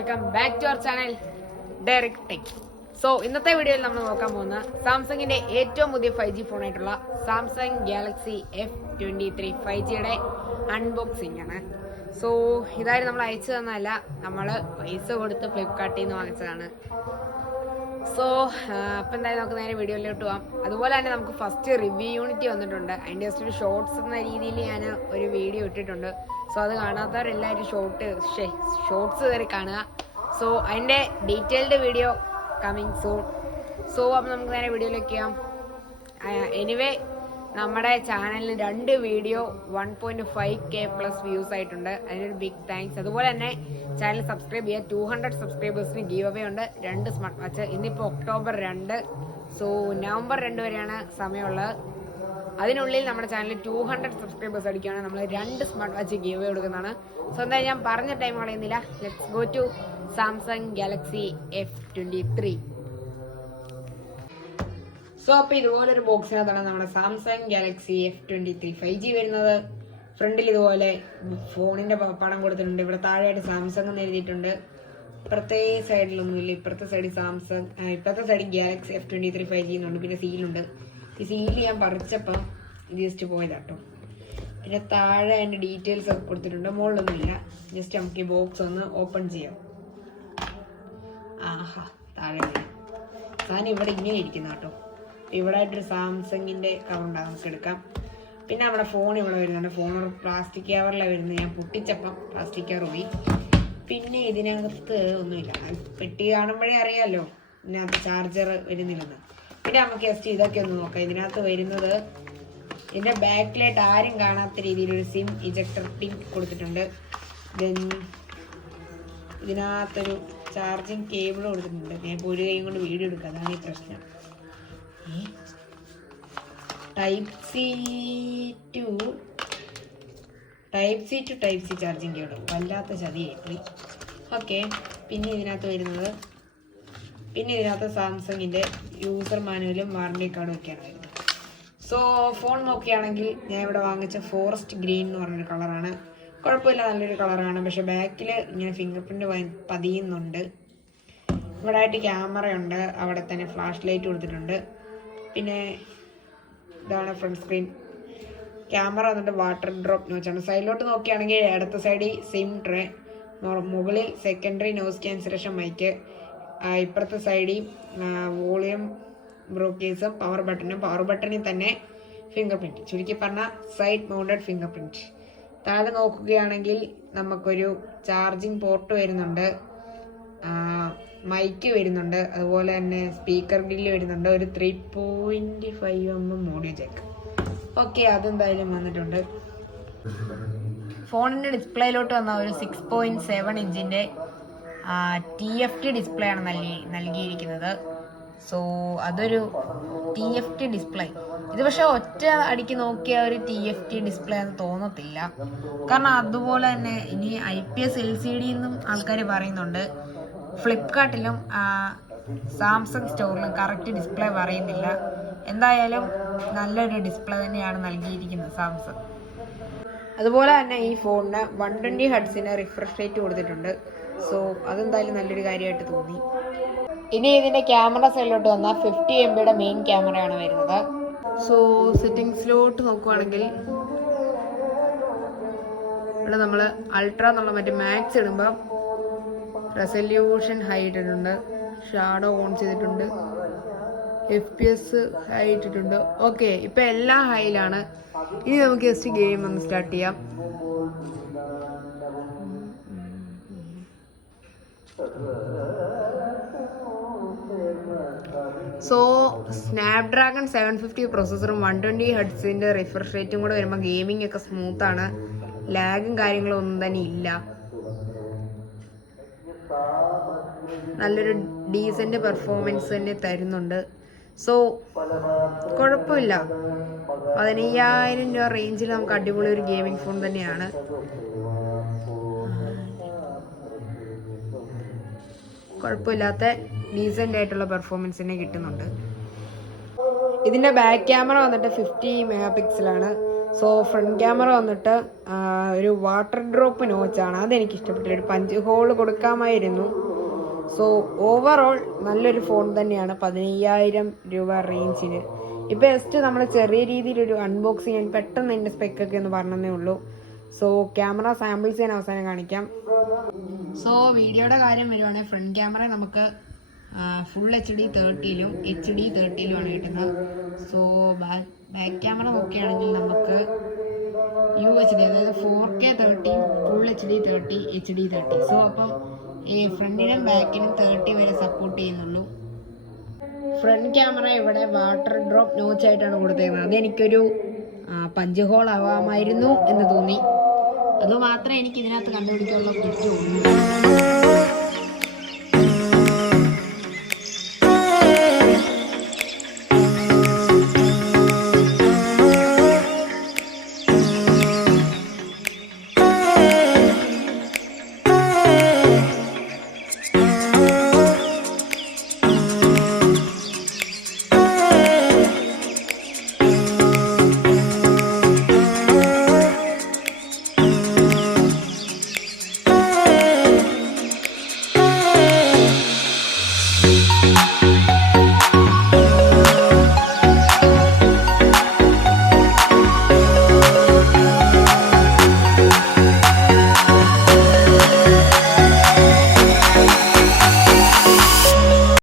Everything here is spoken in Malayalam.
Welcome back to our channel Derick tech. So ഇന്നത്തെ വീഡിയോയിൽ നമ്മൾ നോക്കാൻ പോകുന്ന സാംസങ്ങിന്റെ ഏറ്റവും പുതിയ 5G ഫോണായിട്ടുള്ള സാംസങ് ഗാലക്സി F23 5Gയുടെ അൺബോക്സിംഗ് ആണ്. സോ ഇതായാലും നമ്മൾ അയച്ചു തന്നതല്ല, നമ്മൾ പൈസ കൊടുത്ത് ഫ്ലിപ്കാർട്ടിൽ നിന്ന് വാങ്ങിച്ചതാണ്. സോ അപ്പം എന്തായാലും നമുക്ക് നേരെ വീഡിയോയിലോട്ട് പോകാം. അതുപോലെ തന്നെ നമുക്ക് ഫസ്റ്റ് റിവ്യൂ യൂണിറ്റ് വന്നിട്ടുണ്ട്. അതിൻ്റെ ജസ്റ്റ് ഒരു ഷോർട്സ് എന്ന രീതിയിൽ ഞാൻ ഒരു വീഡിയോ ഇട്ടിട്ടുണ്ട്. സോ അത് കാണാത്തവരെല്ലാവരും ഷോർട്സ് കയറി കാണുക. സോ അതിൻ്റെ detailed video coming soon. So അപ്പം നമുക്ക് നേരെ വീഡിയോയിലേക്ക് ചെയ്യാം. എനിവേ നമ്മുടെ ചാനലിൽ 2 വീഡിയോ 1.5K പ്ലസ് വ്യൂസ് ആയിട്ടുണ്ട്. അതിനൊരു ബിഗ് താങ്ക്സ്. അതുപോലെ തന്നെ ചാനൽ സബ്സ്ക്രൈബ് ചെയ്യുക. 200 സബ്സ്ക്രൈബേഴ്സിന് ഗീവ് അവേ ഉണ്ട്. 2 സ്മാർട്ട് വാച്ച്. ഇന്നിപ്പോൾ ഒക്ടോബർ 2. സോ നവംബർ 2 വരെയാണ് സമയമുള്ളത്. അതിനുള്ളിൽ നമ്മുടെ ചാനലിൽ 200 സബ്സ്ക്രൈബേഴ്സ് അടിക്കുകയാണെങ്കിൽ നമ്മൾ 2 സ്മാർട്ട് വാച്ച് ഗീവ് അവേ കൊടുക്കുന്നതാണ്. സോ എന്തായാലും ഞാൻ പറഞ്ഞ ടൈം കളയുന്നില്ല. Let's go to Samsung Galaxy F23. So അപ്പോൾ ഇതുപോലൊരു ബോക്സിനകത്താണ് നമ്മുടെ സാംസങ് ഗാലക്സി F23 5G വരുന്നത്. ഫ്രണ്ടിൽ ഇതുപോലെ ഫോണിന്റെ പടം കൊടുത്തിട്ടുണ്ട്. ഇവിടെ താഴെയായിട്ട് സാംസങ് എന്ന് എഴുതിയിട്ടുണ്ട്. ഇപ്പുറത്തെ സൈഡിലൊന്നുമില്ല. ഇപ്പുറത്തെ സൈഡിൽ സാംസങ്, ഇപ്പുറത്തെ സൈഡിൽ ഗാലക്സി F23 5G എന്നുണ്ട്. പിന്നെ സീലുണ്ട്. ഈ സീല് ഞാൻ പറിച്ചപ്പം ജസ്റ്റ് പോയതാട്ടോ. പിന്നെ താഴെ അതിൻ്റെ ഡീറ്റെയിൽസ് ഒക്കെ കൊടുത്തിട്ടുണ്ട്. മുകളിലൊന്നുമില്ല. ജസ്റ്റ് നമുക്ക് ഈ ബോക്സ് ഒന്ന് ഓപ്പൺ ചെയ്യാം. ആഹാ, താഴെ സാധനം ഇവിടെ ഇങ്ങനെ ഇരിക്കുന്ന കേട്ടോ. ഇവിടെ ആയിട്ടൊരു സാംസങ്ങിൻ്റെ കവറുണ്ടാകും, നമുക്ക് എടുക്കാം. പിന്നെ നമ്മുടെ ഫോൺ ഇവിടെ വരുന്നുണ്ട്. ഫോൺ ഒരു പ്ലാസ്റ്റിക് കവറിലാണ് വരുന്നത്. ഞാൻ പൊട്ടിച്ചപ്പം പ്ലാസ്റ്റിക് കവർ പോയി. പിന്നെ ഇതിനകത്ത് ഒന്നുമില്ല. പെട്ടി കാണുമ്പോഴേ അറിയാമല്ലോ ഇതിനകത്ത് ചാർജർ വരുന്നില്ലെന്ന്. പിന്നെ നമുക്ക് ജസ്റ്റ് ഇതൊക്കെ ഒന്ന് നോക്കാം. ഇതിനകത്ത് വരുന്നത്, ഇതിൻ്റെ ബാക്കിലായിട്ട് ആരും കാണാത്ത രീതിയിലൊരു സിം ഇജക്ടർ പിൻ കൊടുത്തിട്ടുണ്ട്. ദെൻ ഇതിനകത്തൊരു ചാർജിങ് കേബിൾ കൊടുത്തിട്ടുണ്ട്. ഞാൻ ഇപ്പോൾ ഒരു കൈ കൊണ്ട് വീഡിയോ എടുക്കുക, അതാണ് ഈ പ്രശ്നം. Type C to type C charging cable, വല്ലാത്ത ചതിയായിപ്പോയി. ഓക്കെ. പിന്നെ ഇതിനകത്ത് സാംസങ്ങിൻ്റെ യൂസർ മാനുവലും വാറണ്ടി കാർഡും ഒക്കെയാണ് വരുന്നത്. സോ ഫോൺ നോക്കുകയാണെങ്കിൽ ഞാൻ ഇവിടെ വാങ്ങിച്ച ഫോറസ്റ്റ് ഗ്രീൻ എന്ന് പറഞ്ഞൊരു കളറാണ്. കുഴപ്പമില്ല, നല്ലൊരു കളറാണ്. പക്ഷെ ബാക്കിൽ ഇങ്ങനെ ഫിംഗർ പ്രിൻ്റ് പതിയുന്നുണ്ട്. ഇവിടെ ആയിട്ട് ക്യാമറയുണ്ട്. അവിടെ തന്നെ ഫ്ലാഷ് ലൈറ്റ് കൊടുത്തിട്ടുണ്ട്. പിന്നെ ഇതാണ് ഫ്രണ്ട് സ്ക്രീൻ. ക്യാമറ വന്നിട്ട് വാട്ടർ ഡ്രോപ്പ് എന്ന് വെച്ചാണ്. സൈഡിലോട്ട് നോക്കുകയാണെങ്കിൽ അടുത്ത സൈഡിൽ സിം ട്രേ, മുകളിൽ സെക്കൻഡറി നോയ്സ് ക്യാൻസലേഷൻ മൈക്ക്, ഇപ്പുറത്തെ സൈഡിൽ വോളിയം ബ്രോക്കേഴ്സും പവർ ബട്ടണിൽ തന്നെ ഫിംഗർ പ്രിൻറ്റ്. ചുരുക്കി പറഞ്ഞാൽ സൈഡ് മൗണ്ടഡ് ഫിംഗർ പ്രിൻറ്റ്. താഴെ നോക്കുകയാണെങ്കിൽ നമുക്കൊരു ചാർജിങ് പോർട്ട് വരുന്നുണ്ട്, മൈക്ക് വരുന്നുണ്ട്, അതുപോലെ തന്നെ സ്പീക്കർ ഗ്രില്ല് വരുന്നുണ്ട്, ഒരു 3.5mm ഓഡിയോ ജാക്ക്. ഓക്കെ, അതെന്തായാലും വന്നിട്ടുണ്ട്. ഫോണിൻ്റെ ഡിസ്പ്ലേയിലോട്ട് വന്ന ഒരു 6.7 ഇഞ്ചിൻ്റെ TFT ഡിസ്പ്ലേ ആണ് നൽകിയിരിക്കുന്നത്. സോ അതൊരു TFT ഡിസ്പ്ലേ. ഇത് പക്ഷെ ഒറ്റ അടിക്ക് നോക്കിയ ഒരു TFT ഡിസ്പ്ലേ എന്ന് തോന്നത്തില്ല. കാരണം അതുപോലെ തന്നെ ഇനി IPS LCD എന്നും ആൾക്കാർ പറയുന്നുണ്ട്. ഫ്ലിപ്കാർട്ടിലും സാംസങ് സ്റ്റോറിലും കറക്റ്റ് ഡിസ്പ്ലേ പറയുന്നില്ല. എന്തായാലും നല്ലൊരു ഡിസ്പ്ലേ തന്നെയാണ് നൽകിയിരിക്കുന്നത് സാംസങ്. അതുപോലെ തന്നെ ഈ ഫോണിന് 120 ഹെർട്സിന് റിഫ്രഷ് റേറ്റ് കൊടുത്തിട്ടുണ്ട്. സോ അതെന്തായാലും നല്ലൊരു കാര്യമായിട്ട് തോന്നി. ഇനി ഇതിൻ്റെ ക്യാമറ സൈഡിലോട്ട് വന്നാൽ 50 MBയുടെ മെയിൻ ക്യാമറയാണ് വരുന്നത്. സോ സെറ്റിങ്സിലോട്ട് നോക്കുവാണെങ്കിൽ ഇവിടെ നമ്മൾ അൾട്ര എന്നുള്ള മറ്റേ മാക്സ് ഇടുമ്പോൾ റെസല്യൂഷൻ ഹൈ ഇട്ടിട്ടുണ്ട്, ഷാഡോ ഓൺ ചെയ്തിട്ടുണ്ട്, FPS ഹൈ ഇട്ടിട്ടുണ്ട്. ഓക്കെ, ഇപ്പം എല്ലാം ഹൈയിലാണ്. ഇനി നമുക്ക് ജസ്റ്റ് ഗെയിം ഒന്ന് സ്റ്റാർട്ട് ചെയ്യാം. സോ സ്നാപ്ഡ്രാഗൺ 750 പ്രോസസ്സറും 120 ഹെർട്സിൻ്റെ റിഫ്രഷ് റേറ്റും കൂടെ വരുമ്പോൾ ഗെയിമിംഗ് ഒക്കെ സ്മൂത്താണ്. ലാഗും കാര്യങ്ങളും ഒന്നും തന്നെ ഇല്ല. നല്ലൊരു ഡീസൻ്റ് പെർഫോമൻസ് തന്നെ തരുന്നുണ്ട്. സോ കുഴപ്പമില്ല. 15,000 രൂപ റേഞ്ചിൽ നമുക്ക് അടിപൊളി ഒരു ഗെയിമിംഗ് ഫോൺ തന്നെയാണ്. കുഴപ്പമില്ലാത്ത ഡീസൻ്റ് ആയിട്ടുള്ള പെർഫോമൻസ് തന്നെ കിട്ടുന്നുണ്ട്. ഇതിൻ്റെ ബാക്ക് ക്യാമറ വന്നിട്ട് 50 മെഗാ പിക്സലാണ്. സോ ഫ്രണ്ട് ക്യാമറ വന്നിട്ട് ഒരു വാട്ടർ ഡ്രോപ്പ് നോച്ചാണ്. അതെനിക്ക് ഇഷ്ടപ്പെട്ടില്ല. ഒരു പഞ്ച് ഹോൾ കൊടുക്കാമായിരുന്നു. സോ ഓവറോൾ നല്ലൊരു ഫോൺ തന്നെയാണ് 15,000 രൂപ റേഞ്ചിന്. ഇപ്പോൾ ജസ്റ്റ് നമ്മൾ ചെറിയ രീതിയിലൊരു അൺബോക്സിങ് ഞാൻ പെട്ടെന്ന് എൻ്റെ സ്പെക്കൊക്കെ ഒന്ന് പറഞ്ഞതേ ഉള്ളൂ. സോ ക്യാമറ സാമ്പിൾസ് ഞാൻ അവസാനം കാണിക്കാം. സോ വീഡിയോയുടെ കാര്യം വരുവാണെങ്കിൽ ഫ്രണ്ട് ക്യാമറ നമുക്ക് ഫുൾ HD 30ലും HD 30ലുമാണ് കിട്ടുന്നത്. സോ ബാക്ക് ക്യാമറ നോക്കുകയാണെങ്കിൽ നമുക്ക് UHD അതായത് 4K 30 full HD 30 HD 30. So അപ്പം ഈ ഫ്രണ്ടിനും ബാക്കിനും 30 വരെ സപ്പോർട്ട് ചെയ്യുന്നുള്ളൂ. ഫ്രണ്ട് ക്യാമറ ഇവിടെ വാട്ടർ ഡ്രോപ്പ് നോച്ച് ആയിട്ടാണ് കൊടുത്തേക്കുന്നത്. അതെനിക്കൊരു പഞ്ച് ഹോൾ ആവാമായിരുന്നു എന്ന് തോന്നി. അതുമാത്രമേ എനിക്ക് ഇതിനകത്ത് കണ്ടുപിടിക്കാനുള്ള കുറ്റമുള്ളൂ.